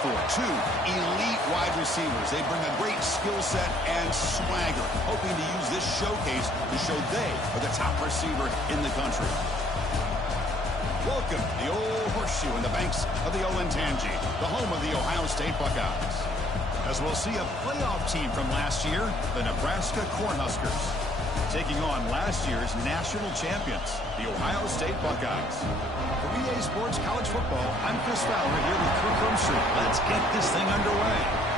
for. Two elite wide receivers. They bring a great skill set and swagger, hoping to use this showcase to show they are the top receiver in the country. Welcome to the Old Horseshoe in the banks of the Olentangy, the home of the Ohio State Buckeyes. As we'll see a playoff team from last year, the Nebraska Cornhuskers, taking on last year's national champions, the Ohio State Buckeyes. For EA Sports College Football, I'm Chris Fowler here with Kirk Rumstree. Let's get this thing underway.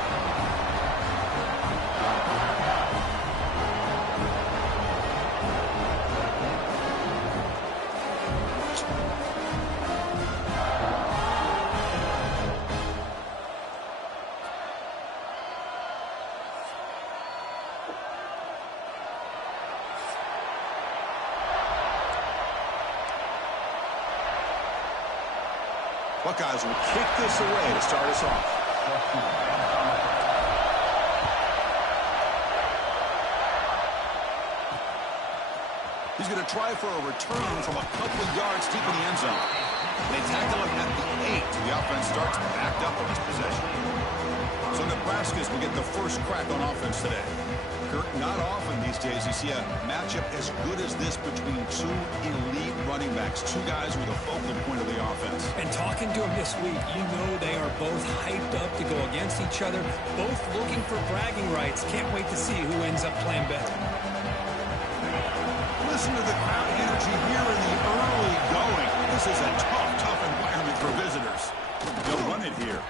Buckeyes will kick this away to start us off. He's going to try for a return from a couple of yards deep in the end zone. They tackle him at the 8. The offense starts backed up on this possession. So Nebraska's will get the first crack on offense today. Kirk, not often these days you see a matchup as good as this between two elite running backs, two guys with a focal point of the offense. And talking to them this week, you know they are both hyped up to go against each other, both looking for bragging rights. Can't wait to see who ends up playing better. Listen to the crowd energy here in the early going. This is a tough environment for visitors. They'll run it here.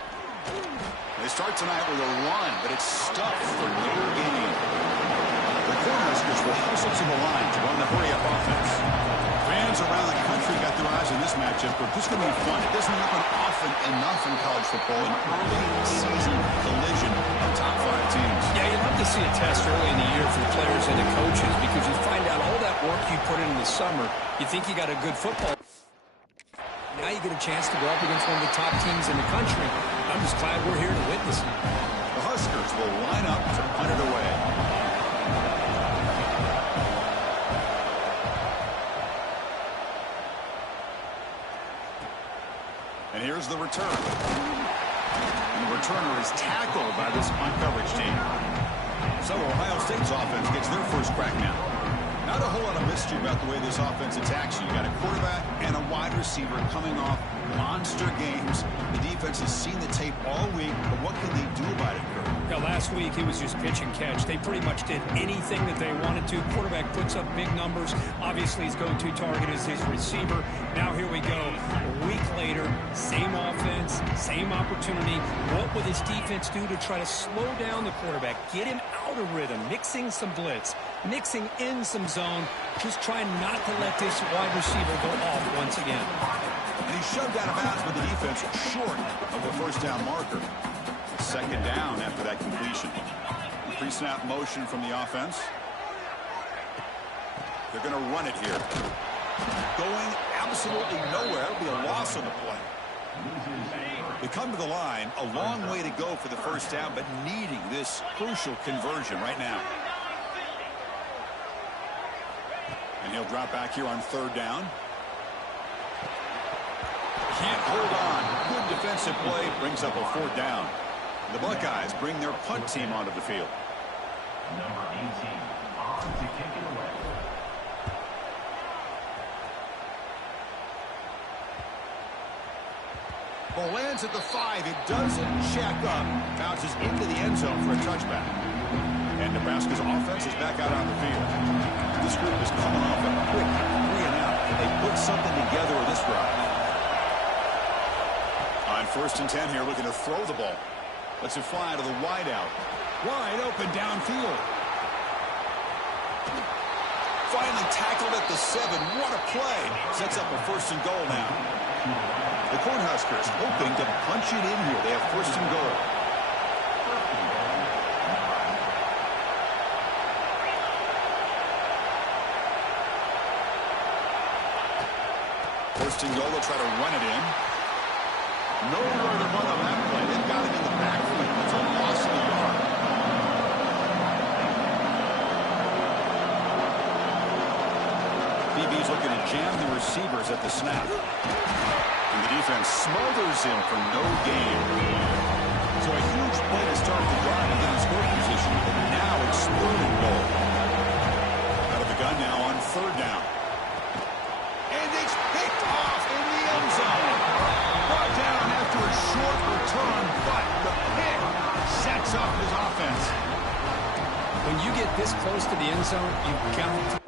They start tonight with a run, but it's stuffed for no gain. The Cornhuskers will hustle to the line to run the hurry-up offense. Fans around the country got their eyes on this matchup, but this is going to be fun. It doesn't happen often enough in college football, an early season collision of top 5 teams. Yeah, you love to see a test early in the year for the players and the coaches because you find out all that work you put in the summer. You think you got a good football. Now you get a chance to go up against one of the top teams in the country. I'm just glad we're here to witness it. The Huskers will line up to punt it away. And here's the return. And the returner is tackled by this punt coverage team. So Ohio State's offense gets their first crack now. Not a whole lot of mystery about the way this offense attacks you. You got a quarterback and a wide receiver coming off monster games. The defense has seen the tape all week, but what can they do about it, Kirk? Now, last week, it was just pitch and catch. They pretty much did anything that they wanted to. Quarterback puts up big numbers. Obviously, his go-to target is his receiver. Now, here we go. A week later, same offense, same opportunity. What would his defense do to try to slow down the quarterback, get him out of rhythm, mixing some blitz, mixing in some zone, just trying not to let this wide receiver go off once again. And he shoved out of bounds with the defense short of the first down marker. Second down after that completion. Pre-snap motion from the offense. They're going to run it here. Going absolutely nowhere. It'll be a loss on the play. They come to the line, a long way to go for the first down, but needing this crucial conversion right now. And he'll drop back here on third down. Can't hold on. Good defensive play brings up a fourth down. The Buckeyes bring their punt team onto the field. Number 18 on to kick it away. Ball lands at the 5. It doesn't check up. Bounces into the end zone for a touchback. And Nebraska's offense is back out on the field. This group is coming off a quick 3-and-out. They put something together with this drive. On 1st and 10 here, looking to throw the ball. Lets it fly to the wideout. Wide open downfield. Finally tackled at the 7. What a play. Sets up a 1st and goal now. The Cornhuskers hoping to punch it in here. They have 1st and goal. First and goal, they'll try to run it in. Nowhere to run on that play. They've got it in the backfield. It's a loss of the yard. DB's looking to jam the receivers at the snap. And the defense smothers him for no gain. start the drive and get in scoring position. Now it's third and goal. Out of the gun now on third down. And it's picked off in the end zone. Brought down after a short return, but the pick sets up his offense. When you get this close to the end zone, you've got to...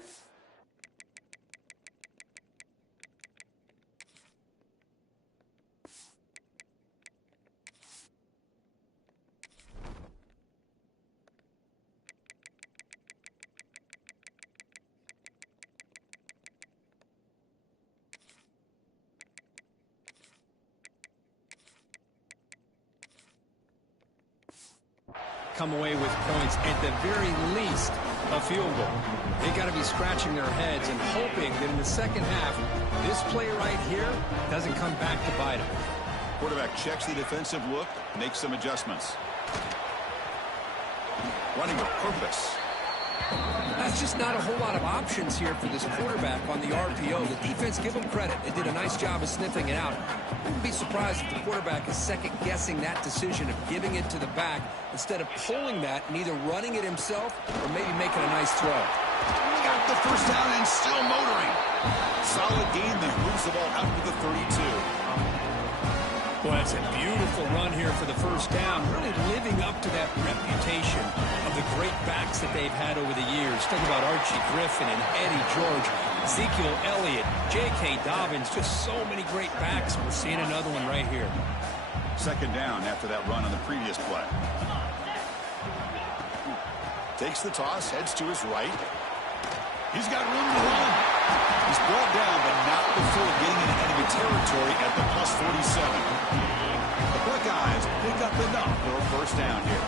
come away with points, at the very least a field goal. They got to be scratching their heads and hoping that in the second half this play right here doesn't come back to bite them. Quarterback checks the defensive look, makes some adjustments. Running with purpose. That's just not a whole lot of options here for this quarterback on the RPO. The defense, give them credit. They did a nice job of sniffing it out. Wouldn't be surprised if the quarterback is second-guessing that decision of giving it to the back instead of pulling that and either running it himself or maybe making a nice throw. Got the first down and still motoring. Solid gain there. Moves the ball out to the 32. Well, that's a beautiful run here for the first down, really living up to that reputation of the great backs that they've had over the years. Think about Archie Griffin and Eddie George, Ezekiel Elliott, J.K. Dobbins, just so many great backs. We're seeing another one right here. Second down after that run on the previous play. Takes the toss, heads to his right. He's got room to run. He's brought down, but not before getting into enemy territory at the plus 47. The Buckeyes pick up enough for a first down here.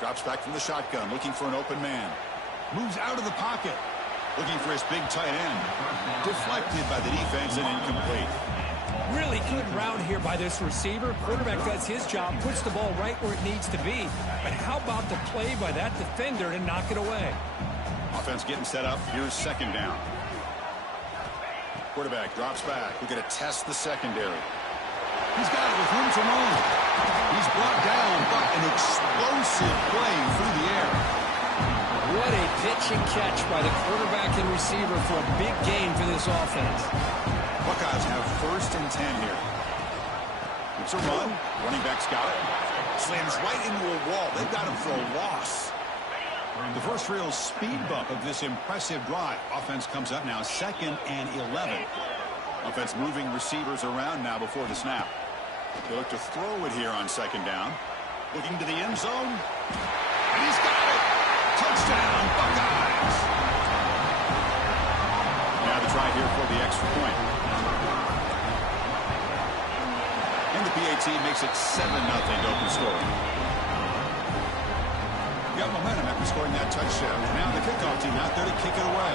Drops back from the shotgun, looking for an open man. Moves out of the pocket, looking for his big tight end. Deflected by the defense and incomplete. Really good route here by this receiver. Quarterback does his job, puts the ball right where it needs to be. But how about the play by that defender to knock it away? Offense getting set up. Here's second down. Quarterback drops back. We're going to test the secondary. He's got it with room to run. He's brought down, but an explosive play through the air. What a pitch and catch by the quarterback and receiver for a big gain for this offense. Buckeyes have first and 10 here. It's a run. Running back's got it. Slams right into a wall. They've got him for a loss. The first real speed bump of this impressive drive. Offense comes up now second and 11. Offense moving receivers around now before the snap. They look to throw it here on second down. Looking to the end zone. And he's got it. Touchdown, Buckeyes. Now the try here for the extra point. And the PAT makes it 7-0 to open scoring. Got momentum after scoring that touchdown. Now the kickoff team out there to kick it away.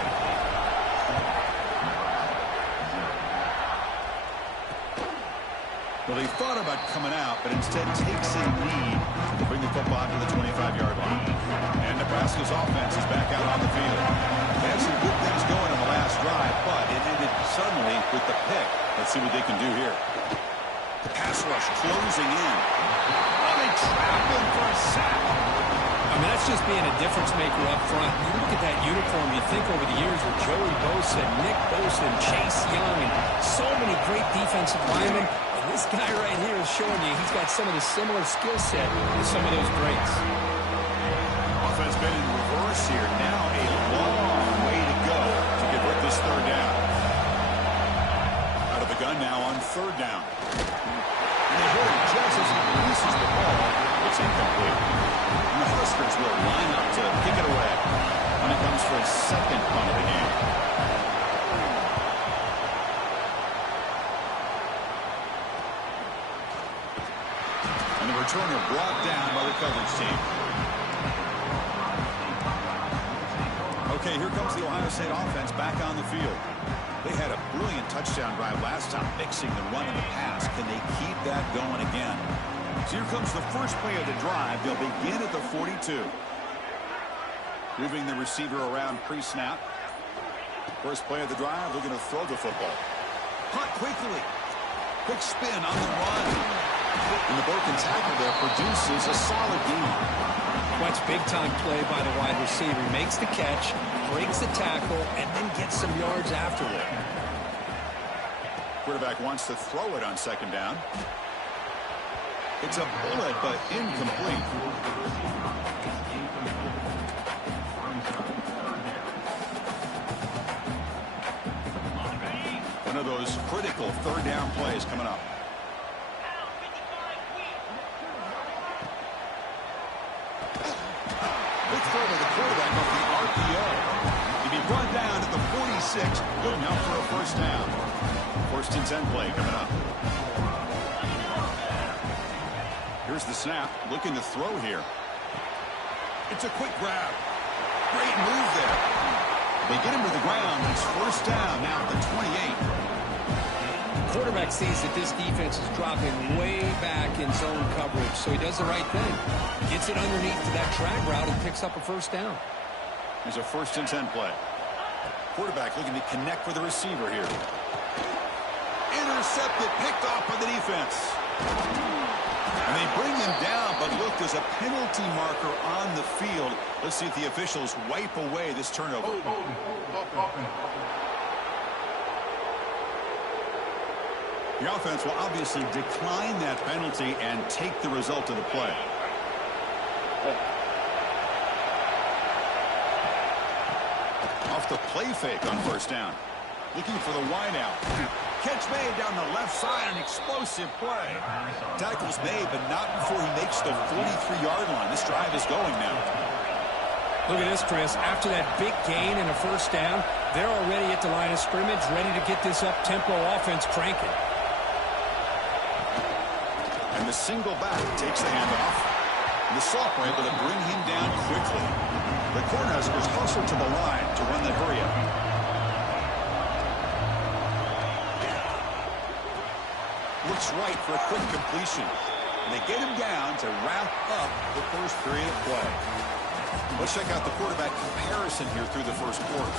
Well, they thought about coming out, but instead takes a lead to bring the football to the 25-yard line. And Nebraska's offense is back out on the field. They had some good things going in the last drive, but it ended suddenly with the pick. Let's see what they can do here. The pass rush closing in. Oh, they trap him for a sack. I mean, that's just being a difference maker up front. You look at that uniform, you think over the years with Joey Bosa, Nick Bosa, and Chase Young, and so many great defensive linemen. And this guy right here is showing you he's got some of the similar skill set as some of those greats. Offense been in reverse here. Now a long way to go to convert this third down. Out of the gun now on third down. And they hit him just as he releases the ball. It's incomplete. And the Huskers will line up to kick it away when it comes for a second punt of the game. And the returner brought down by the coverage team. Okay, here comes the Ohio State offense back on the field. They had a brilliant touchdown drive last time, mixing the run and the pass. Can they keep that going again? So here comes the first play of the drive. They'll begin at the 42. Moving the receiver around pre-snap. First play of the drive, they're going to throw the football. Caught quickly. Quick spin on the run. And the broken tackle there produces a solid gain. That's big-time play by the wide receiver. He makes the catch, breaks the tackle, and then gets some yards afterward. Quarterback wants to throw it on second down. It's a bullet, but incomplete. One of those critical third down plays coming up. Quick throw to the quarterback off the RPO. He'd be brought down at the 46. Good enough for a first down. First and 10 play coming up. Here's the snap. Looking to throw here. It's a quick grab. Great move there. They get him to the ground. It's first down now at the 28. Quarterback sees that this defense is dropping way back in zone coverage, so he does the right thing. Gets it underneath to that drag route and picks up a first down. Here's a first and 10 play. Quarterback looking to connect with the receiver here. Intercepted, picked off by the defense. And they bring him down, but look, there's a penalty marker on the field. Let's see if the officials wipe away this turnover. The offense will obviously decline that penalty and take the result of the play. Off the play fake on first down. Looking for the wideout. Catch made down the left side, an explosive play. Tackle's made, but not before he makes the 43-yard line. This drive is going now. Look at this, Chris. After that big gain and a first down, they're already at the line of scrimmage, ready to get this up-tempo offense cranking. And the single back takes the handoff. The sophomore able to bring him down quickly. The Cornhuskers hustle to the line to run the hurry-up. Looks right for a quick completion. And they get him down to wrap up the first period of play. Let's check out the quarterback comparison here through the first quarter.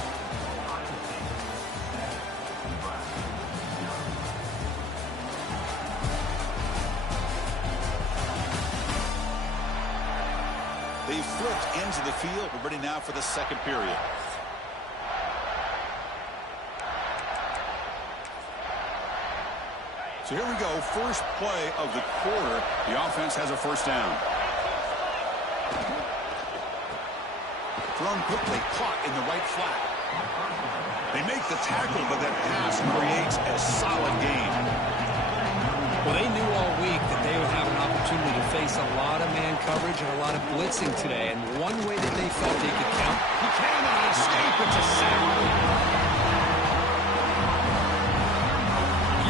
They've flipped ends of the field. We're ready now for the second period. So here we go, first play of the quarter. The offense has a first down. Thrown quickly, caught in the right flat. They make the tackle, but that pass creates a solid gain. Well, they knew all week that they would have an opportunity to face a lot of man coverage and a lot of blitzing today. And one way that they felt they could count. He cannot escape. It's a sack.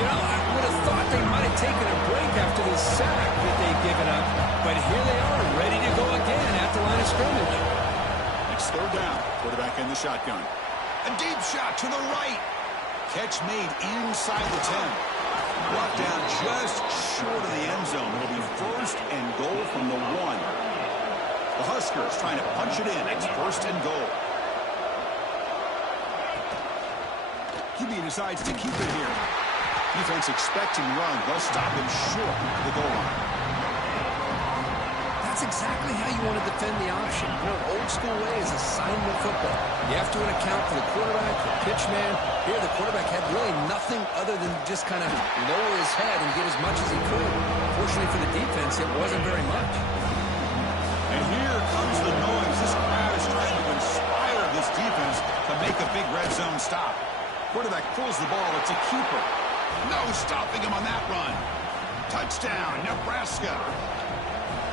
You know, I would have thought they might have taken a break after this sack that they've given up. But here they are, ready to go again at the line of scrimmage. It's third down. Quarterback in the shotgun. A deep shot to the right. Catch made inside the 10. Brought down just short of the end zone. It'll be first and goal from the 1. The Huskers trying to punch it in. It's first and goal. QB decides to keep it here. Defense expecting run. They'll stop him short of the goal line. That's exactly how you want to defend the option. You know, old school way is assignment football. You have to account for the quarterback, the pitch man. Here, the quarterback had really nothing other than just kind of lower his head and get as much as he could. Fortunately for the defense, it wasn't very much. And here comes the noise. This crowd is trying to inspire this defense to make a big red zone stop. Quarterback pulls the ball. It's a keeper. No stopping him on that run. Touchdown, Nebraska.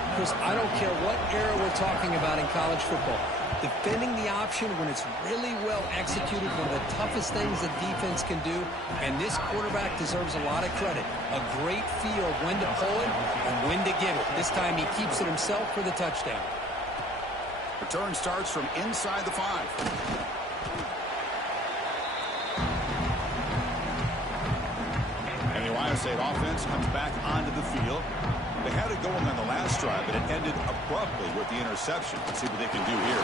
Because I don't care what era we're talking about in college football. Defending the option when it's really well executed, one of the toughest things the defense can do. And this quarterback deserves a lot of credit. A great feel of when to pull it and when to give it. This time he keeps it himself for the touchdown. Return starts from inside the 5. And the Ohio State offense comes back onto the field. They had it going on the last drive, but it ended abruptly with the interception. Let's see what they can do here.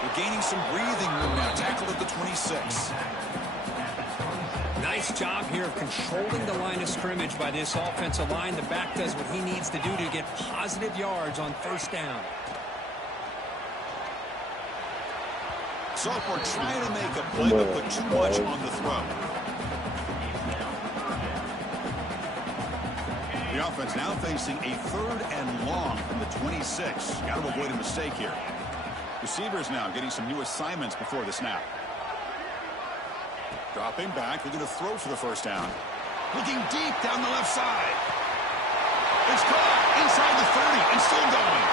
They're gaining some breathing room now. Tackled at the 26. Nice Nice job here of controlling the line of scrimmage by this offensive line. The back does what he needs to do to get positive yards on first down. Sophomore trying to make a play, but put too much on the throw. The offense now facing a 3rd and long from the 26. Got to avoid a mistake here. Receivers now getting some new assignments before the snap. Dropping back, looking to throw for the first down. Looking deep down the left side. It's caught inside the 30 and still going.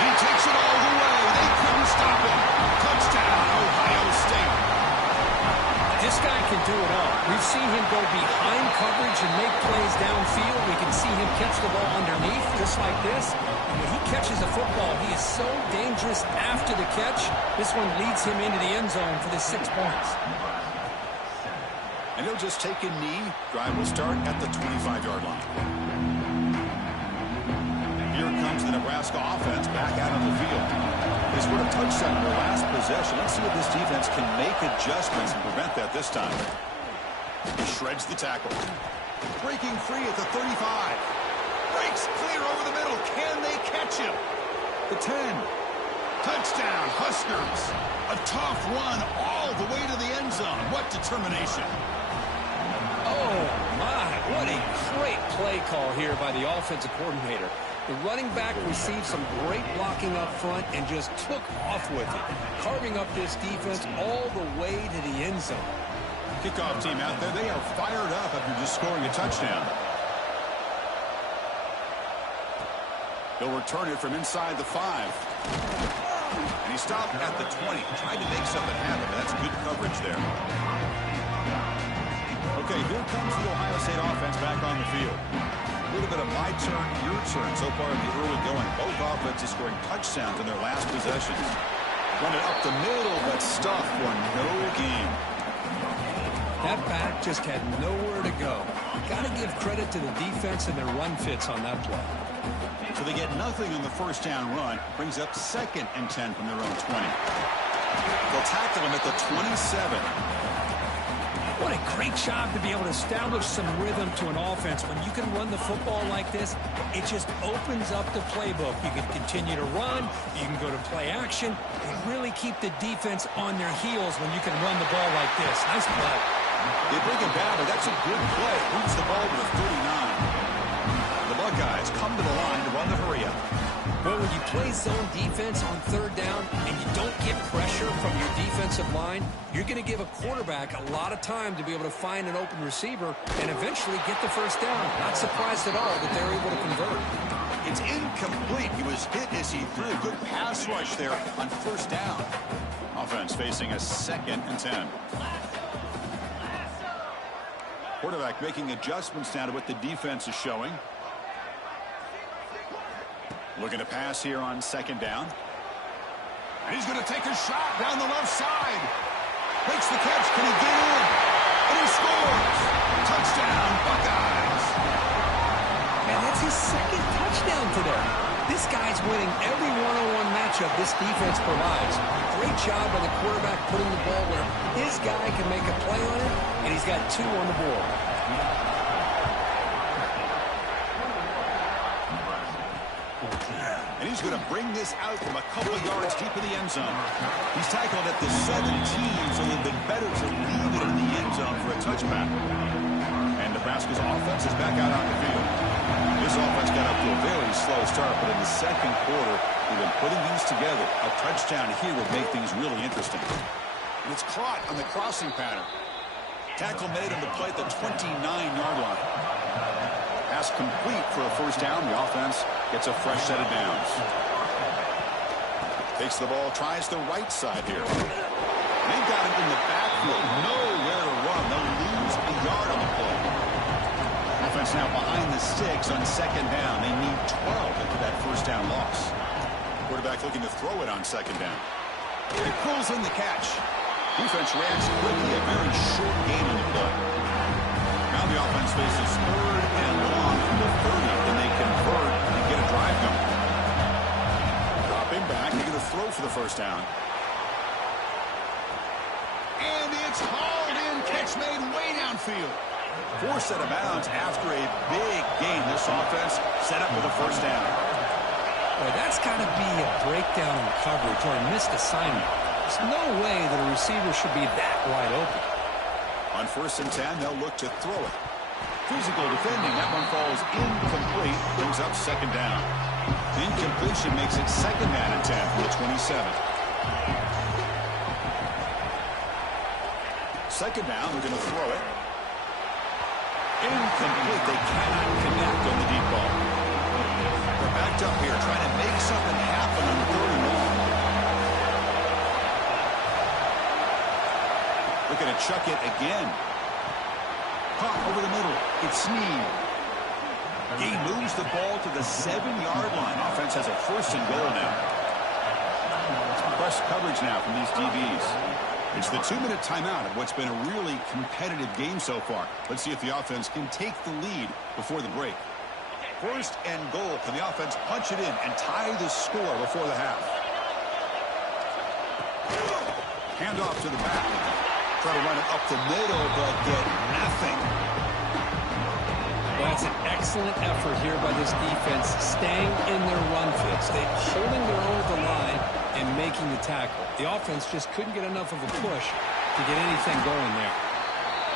He takes it all the way. They couldn't stop him. Touchdown, Ohio State. This guy can do it all. We've seen him go behind coverage and make plays downfield. We can see him catch the ball underneath, just like this. And when he catches a football, he is so dangerous after the catch. This one leads him into the end zone for the 6 points. And he'll just take a knee. Drive will start at the 25-yard line. Here comes the Nebraska offense back out on the field. They scored a touchdown in their last possession. Let's see if this defense can make adjustments and prevent that this time. He shreds the tackle. Breaking free at the 35. Breaks clear over the middle. Can they catch him? The 10. Touchdown, Huskers. A tough run all the way to the end zone. What determination. Oh, my. What a great play call here by the offensive coordinator. The running back received some great blocking up front and just took off with it, carving up this defense all the way to the end zone. Kickoff team out there, they are fired up after just scoring a touchdown. They'll return it from inside the 5. And he stopped at the 20, trying to make something happen, but that's good coverage there. Okay, here comes the Ohio State offense back on the field. A little bit of my turn, your turn so far in the early going. Both offenses scoring touchdowns in their last possessions. Run it up the middle, but stuffed for no gain. That back just had nowhere to go. Got to give credit to the defense and their run fits on that play. So they get nothing on the first down run. Brings up 2nd and 10 from their own 20. They'll tackle him at the 27. What a great job to be able to establish some rhythm to an offense. When you can run the football like this, it just opens up the playbook. You can continue to run, you can go to play action, and really keep the defense on their heels when you can run the ball like this. Nice play. They bring him down, but that's a good play. Moves the ball to the 39. The Buckeyes come to the line to run the hurry-up. Well, when you play zone defense on 3rd down and you don't get pressure from your defensive line, you're going to give a quarterback a lot of time to be able to find an open receiver and eventually get the first down. Not surprised at all that they're able to convert. It's incomplete. He was hit as he threw. Good pass rush there on first down. Offense facing a 2nd and 10. Quarterback making adjustments now to what the defense is showing. Looking to pass here on 2nd down. And he's going to take a shot down the left side. Makes the catch. Can he get in? And he scores. Touchdown, Buckeyes. Man, that's his 2nd touchdown today. This guy's winning every one-on-one matchup this defense provides. Great job by the quarterback putting the ball where his guy can make a play on it, and he's got 2 on the board. And he's going to bring this out from a couple of yards deep in the end zone. He's tackled at the 17, so it would have been better to leave it in the end zone for a touchback. And Nebraska's offense is back out on the field. This offense got up to a very slow start, but in the 2nd quarter, they've been putting things together. A touchdown here would make things really interesting. And it's caught on the crossing pattern. Tackle made on the play at the 29-yard line. Pass complete for a first down. The offense gets a fresh set of downs. Takes the ball, tries the right side here. They've got him in the backfield. Nowhere to run. They'll lose a yard on the play. Offense now behind the 6 on 2nd down. They need 12 after that first down loss. Quarterback looking to throw it on 2nd down. He pulls in the catch. Defense reacts quickly. A very short gain on the play. Now the offense faces 3rd and long from the 30. Can they convert and get a drive going? Dropping back. They're going to throw for the first down. And it's hauled in Catch made way downfield. Forced out of bounds after a big gain. This offense set up with a first down. Boy, that's got to be a breakdown in coverage or a missed assignment. There's no way that a receiver should be that wide open. On 1st and 10, they'll look to throw it. Physical defending. That one falls incomplete. Brings up 2nd down. The incompletion makes it 2nd down and 10 from the 27. 2nd down, they're going to throw it. Incomplete. They cannot connect on the deep ball. They're backed up here trying to make something happen on 3rd and long. Looking to chuck it again. Caught over the middle. It's Snead. He moves the ball to the 7-yard line. Offense has a 1st and goal now. Press coverage now from these DBs. It's the 2-minute timeout of what's been a really competitive game so far. Let's see if the offense can take the lead before the break. 1st and goal. Can the offense punch it in and tie the score before the half? Hand off to the back. Try to run it up the middle, but get nothing. Well, that's an excellent effort here by this defense, staying in their run fix. They're holding their own at the line and making the tackle. The offense just couldn't get enough of a push to get anything going there.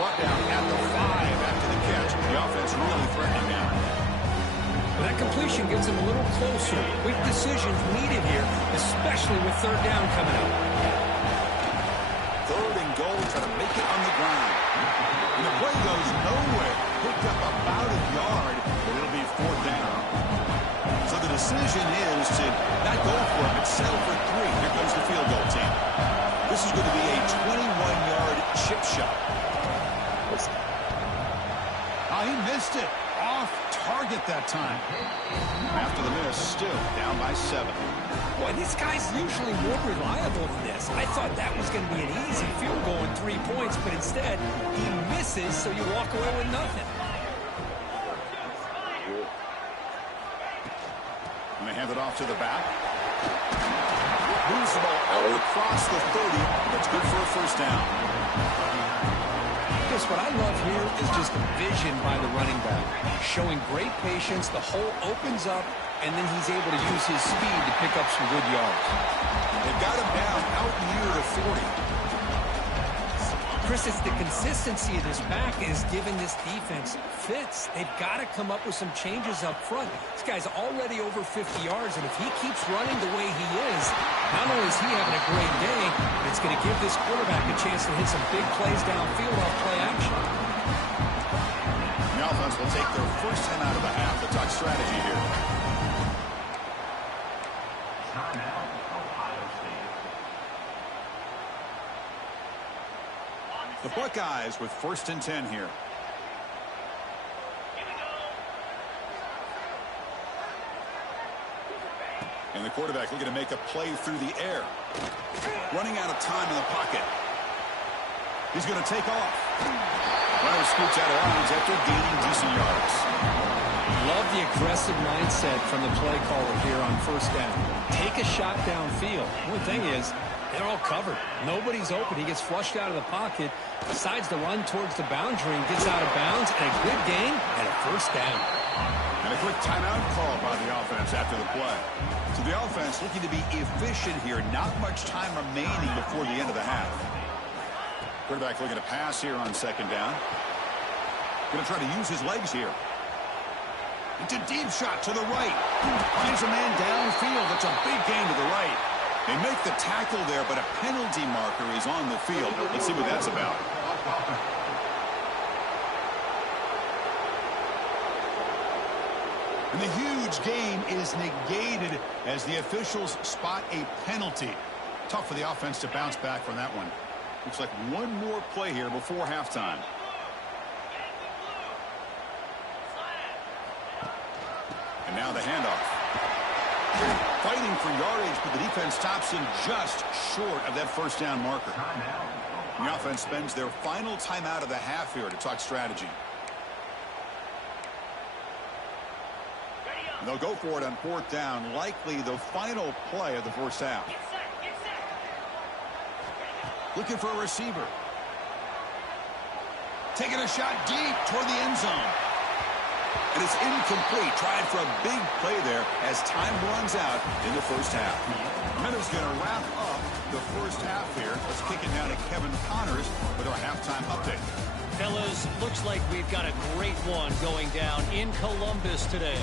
Brought down at the 5 after the catch. The offense really threatening now. Well, that completion gets them a little closer. Quick decisions needed here, especially with 3rd down coming up. 3rd and goal, try to make it on the ground. And the play goes nowhere. Picked up about a yard, but it'll be 4th down. So the decision is to not go for it, but settle for 3. Here comes the field goal team. This is going to be a 21-yard chip shot. Oh, he missed it. Off target that time. After the miss, still down by 7. Boy, this guy's usually more reliable than this. I thought that was going to be an easy field goal in 3 points, but instead, he misses, so you walk away with nothing. And they hand it off to the back. Moves the ball out across the 30. That's good for a 1st down. Chris, what I love here is just vision by the running back. Showing great patience, the hole opens up, and then he's able to use his speed to pick up some good yards. They've got him down out near the 40. Chris, it's the consistency of this back is giving this defense fits. They've got to come up with some changes up front. This guy's already over 50 yards, and if he keeps running the way he is, not only is he having a great day, but it's going to give this quarterback a chance to hit some big plays downfield off play action. The offense will take their 1st time out of the half to talk strategy here. The Buckeyes with 1st and 10 here. And the quarterback looking to make a play through the air. Running out of time in the pocket. He's going to take off. Runner scoots out of bounds after gaining decent yards. Love the aggressive mindset from the play caller here on 1st down. Take a shot downfield. One thing is, they're all covered. Nobody's open. He gets flushed out of the pocket, decides to run towards the boundary and gets out of bounds, and a good gain and a 1st down. And a quick timeout call by the offense after the play. So the offense looking to be efficient here. Not much time remaining before the end of the half. Quarterback looking to pass here on 2nd down. Going to try to use his legs here. It's a deep shot to the right. Finds a man downfield. That's a big gain to the right. They make the tackle there, but a penalty marker is on the field. Let's see what that's about. And the huge gain is negated as the officials spot a penalty. Tough for the offense to bounce back from that one. Looks like one more play here before halftime. And now the handoff. Fighting for yardage, but the defense stops him just short of that 1st down marker. And the offense spends their final timeout of the half here to talk strategy. And they'll go for it on 4th down, likely the final play of the 1st half. Looking for a receiver. Taking a shot deep toward the end zone. And it's incomplete. Tried for a big play there as time runs out in the first half. Minutes going to wrap up the first half here. Let's kick it down to Kevin Connors with our halftime update. Fellas, looks like we've got a great one going down in Columbus today.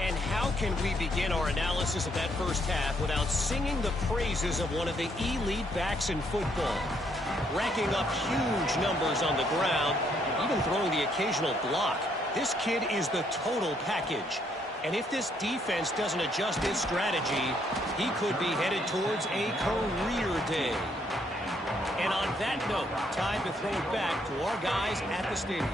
And how can we begin our analysis of that first half without singing the praises of one of the elite backs in football? Racking up huge numbers on the ground, even throwing the occasional block. This kid is the total package. And if this defense doesn't adjust its strategy, he could be headed towards a career day. And on that note, time to throw it back to our guys at the stadium.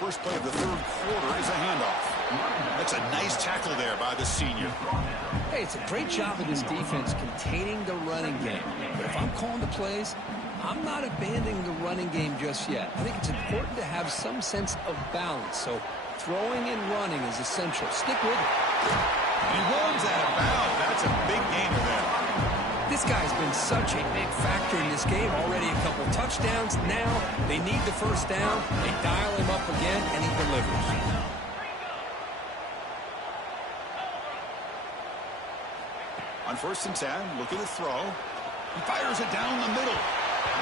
First play of the third quarter is a handoff. That's a nice tackle there by the senior. Hey, it's a great job of this defense containing the running game. But if I'm calling the plays, I'm not abandoning the running game just yet. I think it's important to have some sense of balance. So throwing and running is essential. Stick with it. He runs out of bounds. That's a big gainer there. This guy's been such a big factor in this game. Already a couple touchdowns. Now they need the first down. They dial him up again, and he delivers. On 1st and 10, look at the throw. He fires it down the middle.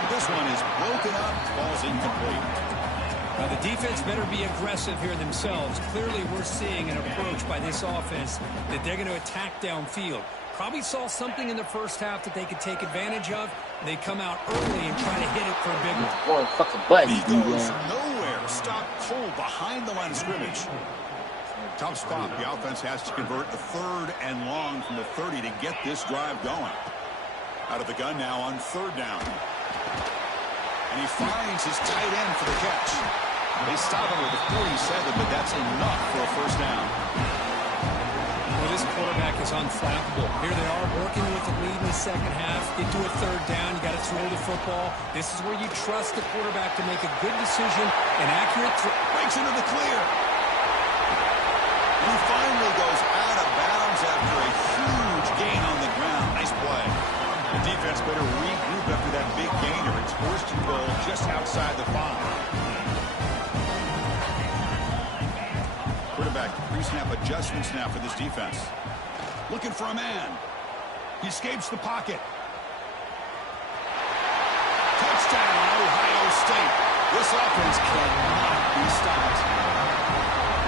This one is broken up. Ball's incomplete. Now, the defense better be aggressive here themselves. Clearly, we're seeing an approach by this offense that they're going to attack downfield. Probably saw something in the first half that they could take advantage of. They come out early and try to hit it for a big one. Boy, fucking butt. He goes nowhere. Stop cold behind the line of scrimmage. Tough spot. The offense has to convert a 3rd and long from the 30 to get this drive going. Out of the gun now on 3rd down. And he finds his tight end for the catch. They stop him with a 47, but that's enough for a first down. Well, this quarterback is unflappable. Here they are working with the lead in the second half. Get to a 3rd down. You got to throw the football. This is where you trust the quarterback to make a good decision, an accurate throw. Breaks into the clear. He finally goes out of bounds after a huge gain on the ground. Nice play. The defense better regroup after that big gainer. It's 1st and goal just outside the 5. Quarterback pre-snap adjustments now for this defense. Looking for a man. He escapes the pocket. Touchdown, Ohio State. This offense cannot be stopped.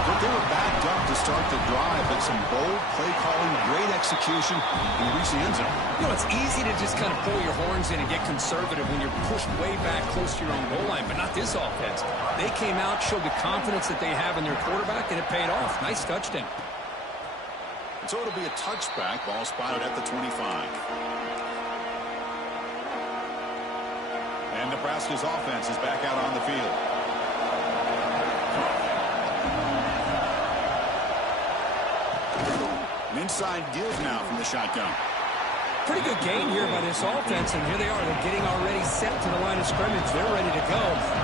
But they were backed up to start the drive, but some bold play calling, great execution, and reach the end zone. You know, it's easy to just kind of pull your horns in and get conservative when you're pushed way back close to your own goal line, but not this offense. They came out, showed the confidence that they have in their quarterback, and it paid off. Nice touchdown. So it'll be a touchback. Ball spotted at the 25. And Nebraska's offense is back out on the field. An inside give now from the shotgun. Pretty good game here by this offense, and here they are. They're getting already set to the line of scrimmage. They're ready to go.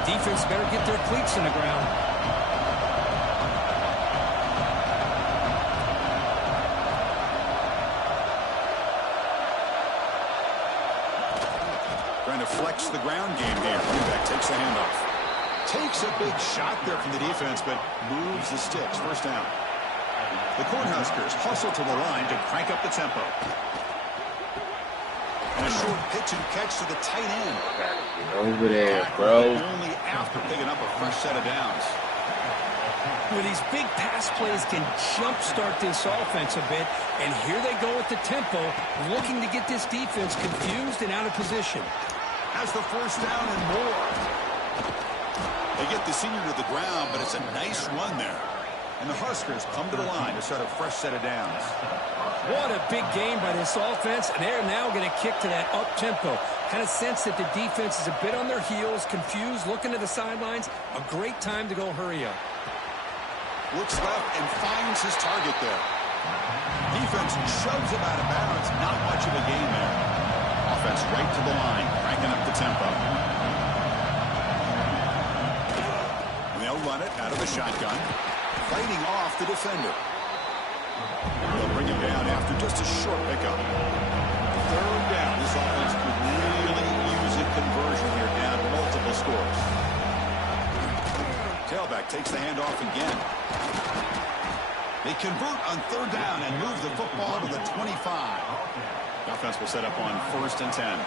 Defense better get their cleats in the ground. Trying to flex the ground game here. Running back takes the handoff. Takes a big shot there from the defense, but moves the sticks. First down. The Cornhuskers hustle to the line to crank up the tempo. And a short pitch and catch to the tight end. Over there, bro. Only after picking up a fresh set of downs. Well, these big pass plays can jumpstart this offense a bit, and here they go at the tempo, looking to get this defense confused and out of position. Has the first down and more. They get the senior to the ground, but it's a nice run there. And the Huskers come to the line to start a fresh set of downs. What a big game by this offense, and they're now going to kick to that up-tempo. Kind of sense that the defense is a bit on their heels, confused, looking to the sidelines. A great time to go hurry up. Looks left and finds his target there. Defense shoves him out of bounds. Not much of a gain there. Offense right to the line, cranking up the tempo. And they'll run it out of the shotgun. Fighting off the defender. They'll bring him down after just a short pickup. Third down. This offense could really use a conversion here, down multiple scores. Tailback takes the handoff again. They convert on third down and move the football to the 25. The offense will set up on 1st and 10.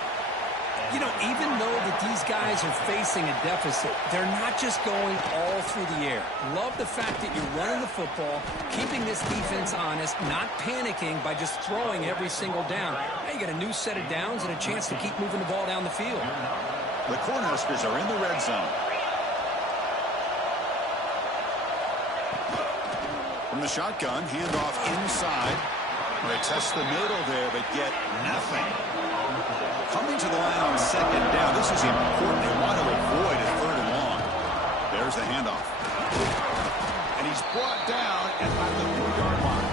You know, even though that these guys are facing a deficit, they're not just going all through the air. Love the fact that you're running the football, keeping this defense honest, not panicking by just throwing every single down. Now you got a new set of downs and a chance to keep moving the ball down the field. The Cornhuskers are in the red zone. From the shotgun, handoff inside. They test the middle there, but get nothing. Coming to the line on 2nd down. This is important. They want to avoid a 3rd and long. There's the handoff. And he's brought down at about the 4-yard line.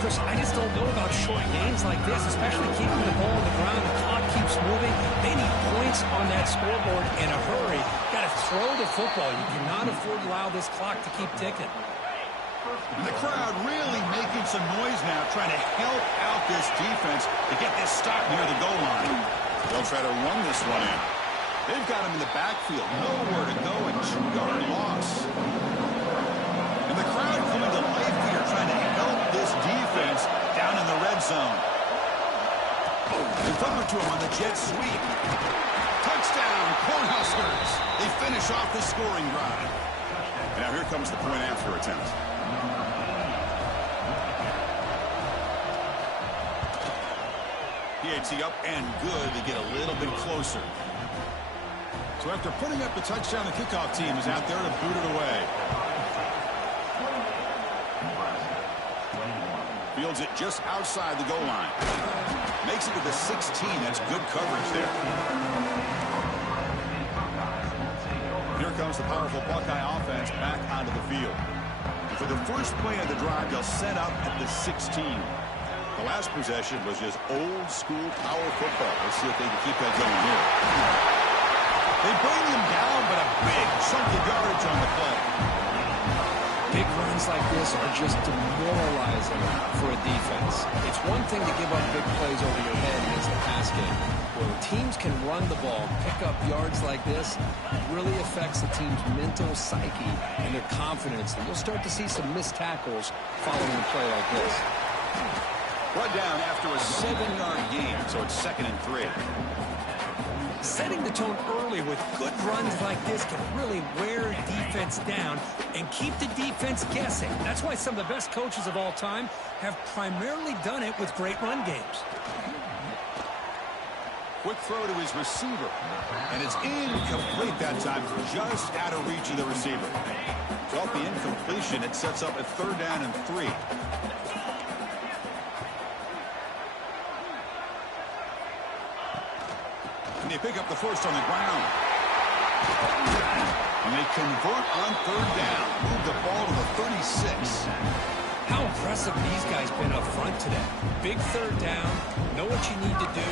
Chris, I just don't know about short gains like this, especially keeping the ball on the ground. The clock keeps moving. They need points on that scoreboard in a hurry. Got to throw the football. You cannot afford to allow this clock to keep ticking. And the crowd really making some noise now, trying to help out this defense to get this stop near the goal line. They'll try to run this one in. They've got him in the backfield. Nowhere to go, a 2-yard loss. And the crowd coming to life here, trying to help this defense down in the red zone. They throw it to him on the jet sweep. Touchdown, Cornhuskers. They finish off the scoring drive. And now here comes the point after attempt. PAT up and good to get a little bit closer. So after putting up the touchdown, the kickoff team is out there to boot it away. Fields it just outside the goal line. Makes it to the 16. That's good coverage there. Here comes the powerful Buckeye offense back onto the field. For the first play of the drive, they'll set up at the 16. The last possession was just old-school power football. Let's see if they can keep that going here. They bring them down, but a big chunk of yardage on the play. Big runs like this are just demoralizing for a defense. It's one thing to give up big plays over your head against the pass game. When teams can run the ball, pick up yards like this, it really affects the team's mental psyche and their confidence. And you'll start to see some missed tackles following a play like this. Brought down after a 7-yard gain, so it's 2nd and 3. Setting the tone early with good runs like this can really wear defense down and keep the defense guessing. That's why some of the best coaches of all time have primarily done it with great run games. Quick throw to his receiver, and it's incomplete that time, just out of reach of the receiver. So off the incompletion, it sets up a 3rd down and 3. And they pick up the first on the ground. And they convert on 3rd down. Move the ball to the 36. How impressive these guys been up front today. Big 3rd down. Know what you need to do.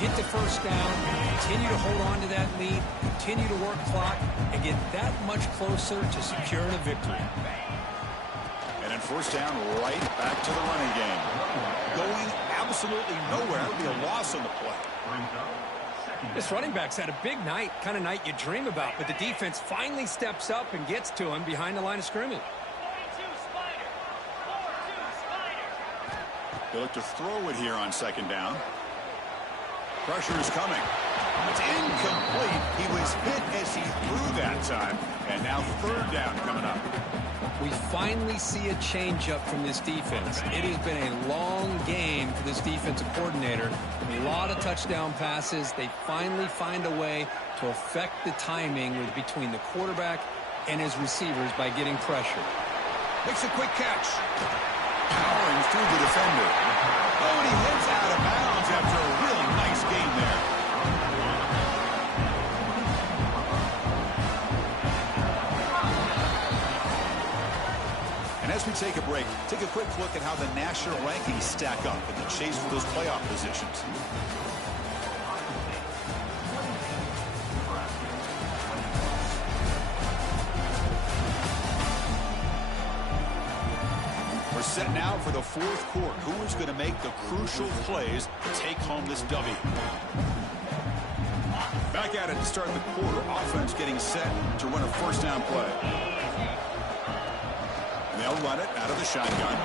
Get the first down. Continue to hold on to that lead. Continue to work clock. And get that much closer to securing a victory. And then 1st down, right back to the running game. Going absolutely nowhere. That would be a loss on the play. This running back's had a big night, kind of night you dream about, but the defense finally steps up and gets to him behind the line of scrimmage. They look to throw it here on 2nd down. Pressure is coming. It's incomplete. He was hit as he threw that time. And now 3rd down coming up. We finally see a changeup from this defense. It has been a long game for this defensive coordinator. A lot of touchdown passes. They finally find a way to affect the timing between the quarterback and his receivers by getting pressure. Makes a quick catch. Powering through the defender. Oh, and he heads out of bounds after a really nice game there. And as we take a break, take a quick look at how the national rankings stack up in the chase for those playoff positions. We're set now for the fourth quarter. Who is going to make the crucial plays to take home this W? Back at it to start the quarter. Offense getting set to run a first down play. And they'll run it out of the shotgun.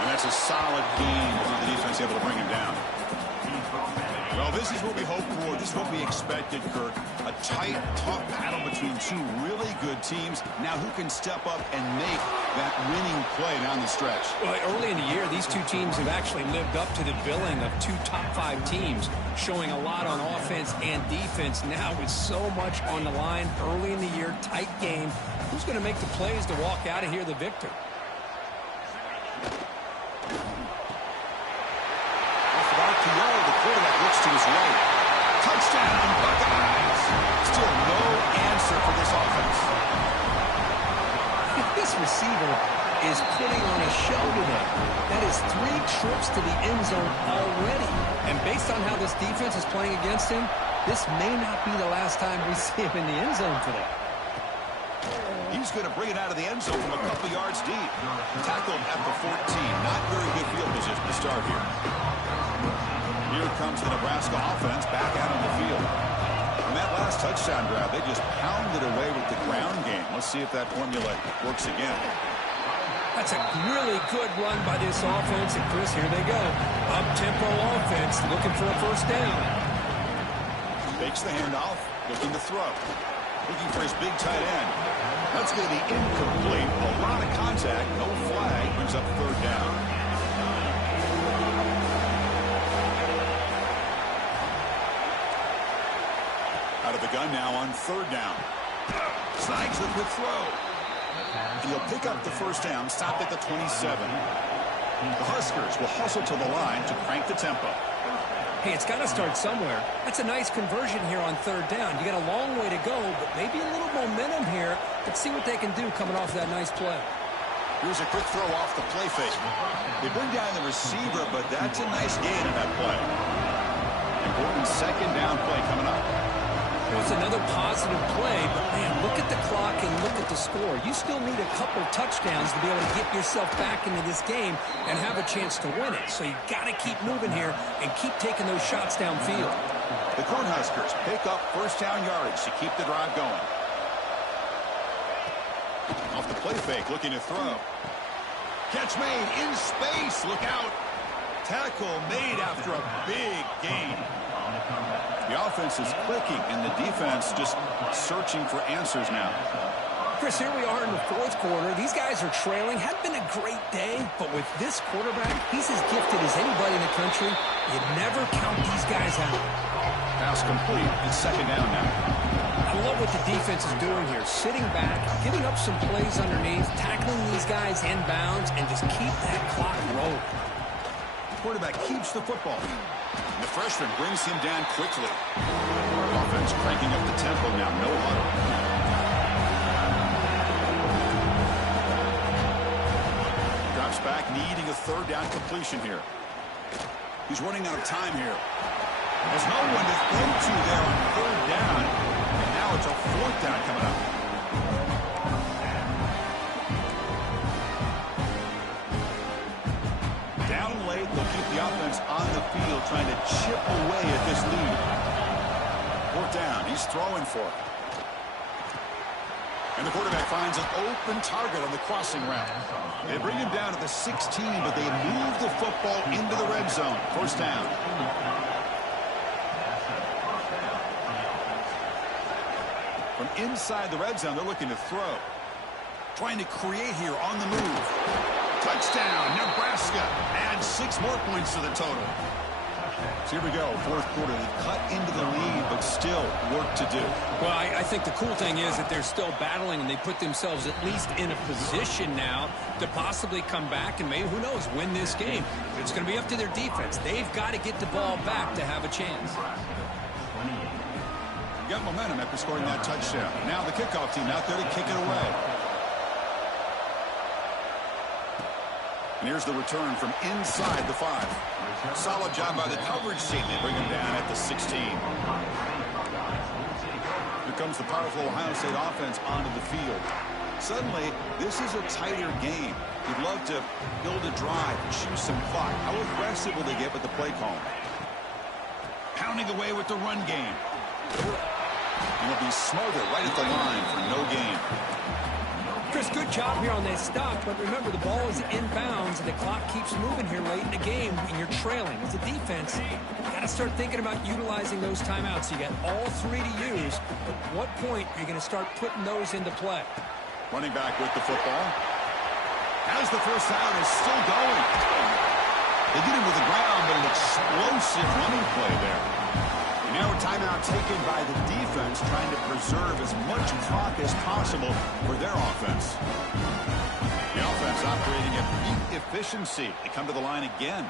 And that's a solid gain for the defense able to bring him down. Well, this is what we hoped for. This is what we expected, Kirk. A tight, tough battle between two really good teams. Now who can step up and make that winning play down the stretch? Well, early in the year, these two teams have actually lived up to the billing of two top-5 teams, showing a lot on offense and defense. Now with so much on the line early in the year, tight game, who's going to make the plays to walk out of here the victor? The quarterback looks to his right. Touchdown, Buckeyes. Still no answer for this offense. This receiver is putting on a show today. That is 3 trips to the end zone already. And based on how this defense is playing against him, this may not be the last time we see him in the end zone today. He's going to bring it out of the end zone from a couple yards deep. Tackled at the 14. Not very good field position to start here. Here comes the Nebraska offense back out on the field. On that last touchdown drive, they just pounded away with the ground game. Let's see if that formula works again. That's a really good run by this offense. And, Chris, here they go. Up-tempo offense looking for a first down. Makes the handoff, looking to throw. Looking for his big tight end. That's going to be incomplete. A lot of contact, no flag. Brings up third down. Out of the gun now on third down. Snides the quick throw. He'll pick up the first down, stopped at the 27. The Huskers will hustle to the line to crank the tempo. Hey, it's got to start somewhere. That's a nice conversion here on third down. You got a long way to go, but maybe a little momentum here. Let's see what they can do coming off that nice play. Here's a quick throw off the play fake. They bring down the receiver, but that's a nice gain in that play. Important second down play coming up. Well, it's another positive play, but, man, look at the clock and look at the score. You still need a couple touchdowns to be able to get yourself back into this game and have a chance to win it. So you got to keep moving here and keep taking those shots downfield. The Cornhuskers pick up first down yardage to keep the drive going. Off the play fake, looking to throw. Catch made in space. Look out. Tackle made after a big gain. The offense is clicking, and the defense just searching for answers now. Chris, here we are in the fourth quarter. These guys are trailing. Hadn't been a great day, but with this quarterback, he's as gifted as anybody in the country. You never count these guys out. Pass complete. It's second down now. I love what the defense is doing here. Sitting back, giving up some plays underneath, tackling these guys inbounds, and just keep that clock rolling. The quarterback keeps the football. The freshman brings him down quickly. Offense cranking up the tempo now. No huddle. Drops back, needing a third down completion here. He's running out of time here. There's no one to throw to there on third down. And now it's a fourth down coming up. Down late, they'll keep the offense on the field, trying to chip away at this lead. Fourth down, he's throwing for it. And the quarterback finds an open target on the crossing route. They bring him down to the 16, but they move the football into the red zone. First down. From inside the red zone, they're looking to throw. Trying to create here on the move. Touchdown, Nebraska. Add 6 more points to the total. So here we go, fourth quarter. They cut into the lead, but still work to do. Well, I think the cool thing is that they're still battling, and they put themselves at least in a position now to possibly come back and maybe, who knows, win this game. But it's going to be up to their defense. They've got to get the ball back to have a chance. Got momentum after scoring that touchdown. Now the kickoff team out there to kick it away. And here's the return from inside the 5. Solid job by the coverage team. They bring him down at the 16. Here comes the powerful Ohio State offense onto the field. Suddenly, this is a tighter game. You'd love to build a drive and choose some clock. How aggressive will they get with the play call? Pounding away with the run game. And he'll be smothered right at the line for no gain. Chris, good job here on that stop, but remember the ball is inbounds and the clock keeps moving here late in the game and you're trailing. As a defense, you got to start thinking about utilizing those timeouts. You got all three to use. At what point are you going to start putting those into play? Running back with the football. As the first down is still going. They get him to the ground, but an explosive running play there. And now a timeout taken by the defense, trying to preserve as much clock as possible for their offense. The offense operating at peak efficiency. They come to the line again.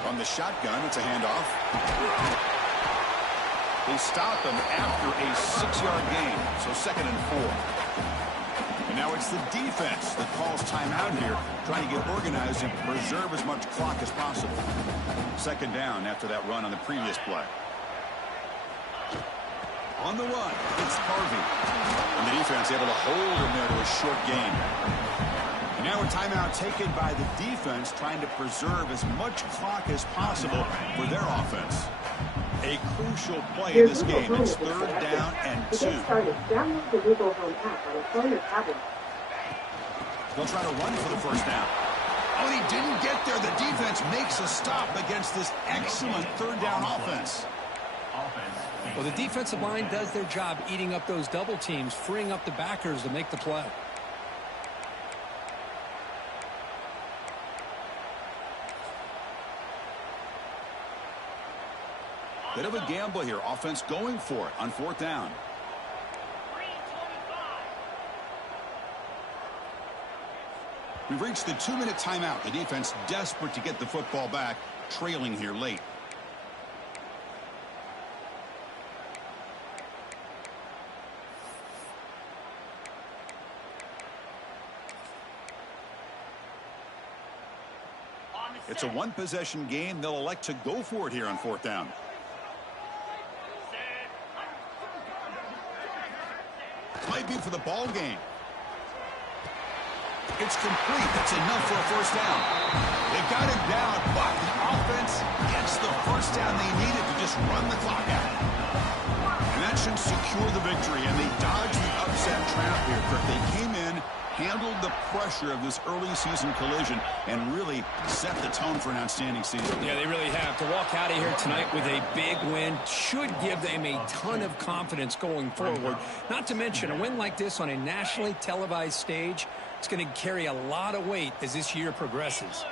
From the shotgun, it's a handoff. They stop him after a 6-yard gain, so 2nd and 4. And now it's the defense that calls timeout here, trying to get organized and preserve as much clock as possible. 2nd down after that run on the previous play. On the run, it's Harvey. And the defense able to hold him there to a short gain. And now a timeout taken by the defense, trying to preserve as much clock as possible for their offense. A crucial play in this game. It's 3rd down and 2. Download the Google Home app on a phone or tablet. They'll try to run for the first down. Oh, he didn't get there. The defense makes a stop against this excellent 3rd down offense. Well, the defensive line does their job eating up those double teams, freeing up the backers to make the play. Bit of a gamble here. Offense going for it on 4th down. We've reached the 2-minute timeout. The defense desperate to get the football back, trailing here late. It's a one-possession game. They'll elect to go for it here on 4th down. Might be for the ball game. It's complete. That's enough for a first down. They got it down, but the offense gets the first down they needed to just run the clock out. And that should secure the victory, and they dodged the upset trap here. They came in, handled the pressure of this early season collision, and really set the tone for an outstanding season. Yeah, they really have. To walk out of here tonight with a big win should give them a ton of confidence going forward. Not to mention, a win like this on a nationally televised stage, it's going to carry a lot of weight as this year progresses.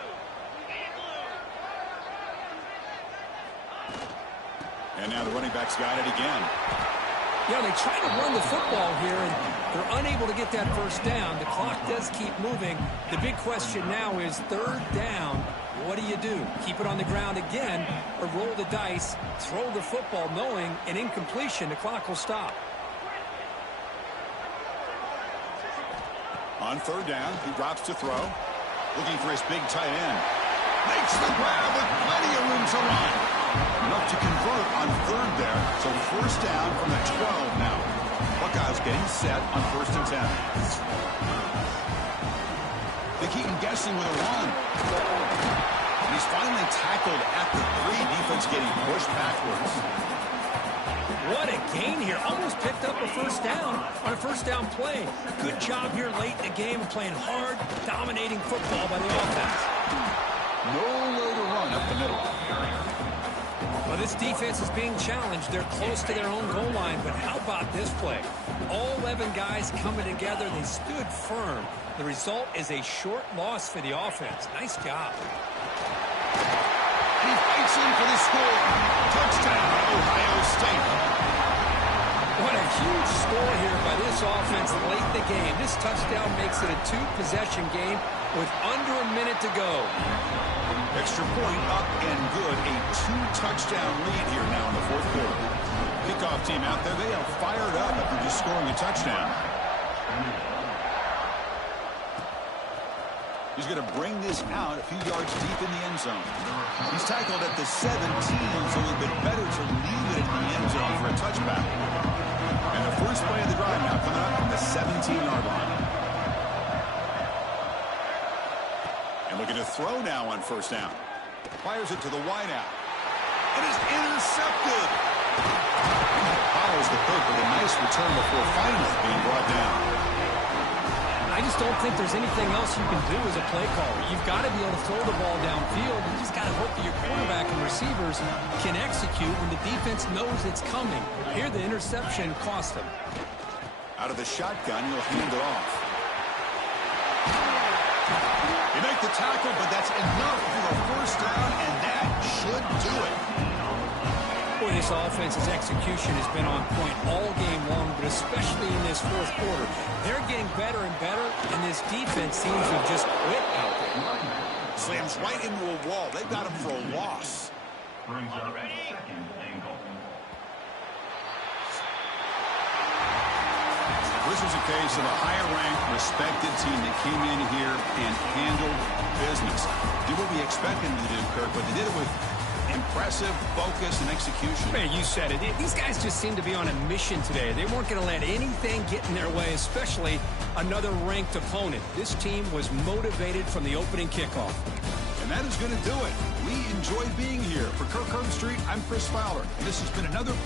And now the running backs got it again. Yeah, they try to run the football here, and they're unable to get that first down. The clock does keep moving. The big question now is 3rd down. What do? Keep it on the ground again, or roll the dice, throw the football, knowing an incompletion, the clock will stop. On 3rd down, he drops to throw. Looking for his big tight end. Makes the grab with plenty of room to run. Enough to convert on 3rd there. So 1st down from the 12 now. Buckeyes getting set on 1st and 10. They keep him guessing with a run. And he's finally tackled at the 3. Defense getting pushed backwards. What a gain here. Almost picked up a first down on a first down play. Good job here late in the game of playing hard, dominating football by the offense. No way to run up the middle. Well, this defense is being challenged. They're close to their own goal line, but how about this play? All 11 guys coming together. They stood firm. The result is a short loss for the offense. Nice job. He fights in for the score. Touchdown, Ohio State. What a huge score here by this offense late in the game. This touchdown makes it a 2-possession game with under a minute to go. Extra point up and good. A 2-touchdown lead here now in the 4th quarter. Kickoff team out there. They are fired up after just scoring a touchdown. He's going to bring this out a few yards deep in the end zone. He's tackled at the 17, so it would have been better to leave it in the end zone for a touchback. And the first play of the drive now coming up from the 17-yard line. And looking to throw now on first down. Fires it to the wideout. It is intercepted. Follows the hook with a nice return before finally being brought down. I just don't think there's anything else you can do as a play caller. You've got to be able to throw the ball downfield. You just got to hope that your quarterback and receivers can execute when the defense knows it's coming. Here, the interception cost him. Out of the shotgun, he'll hand it off. You make the tackle, but that's enough for a first down, and that should do it. Boy, this offense's execution has been on point all game long, but especially in this fourth quarter. They're getting better and better, and this defense seems to have just quit out there. Slams right into a wall. They've got him for a loss. Brings up second and goal. This was a case of a higher-ranked, respected team that came in here and handled business. Did what we expected them to do, Kirk, but they did it with impressive focus and execution. Man, you said it. These guys just seem to be on a mission today. They weren't going to let anything get in their way, especially another ranked opponent. This team was motivated from the opening kickoff. And that is going to do it. We enjoyed being here. For Kirk Herbstreit, I'm Chris Fowler, and this has been another